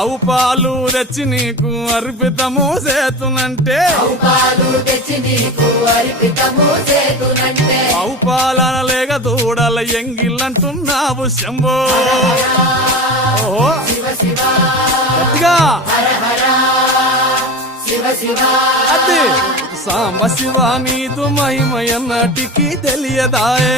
ఆవు పాలు తెచ్చి నీకు అర్పితము చేతునంటే ఆవు పాలన లేక దూడల ఎంగిలంటున్నావు శంభో. గట్టిగా. అది సాంబ శివ నీదు మహిమ ఎన్నటికీ తెలియదాయే.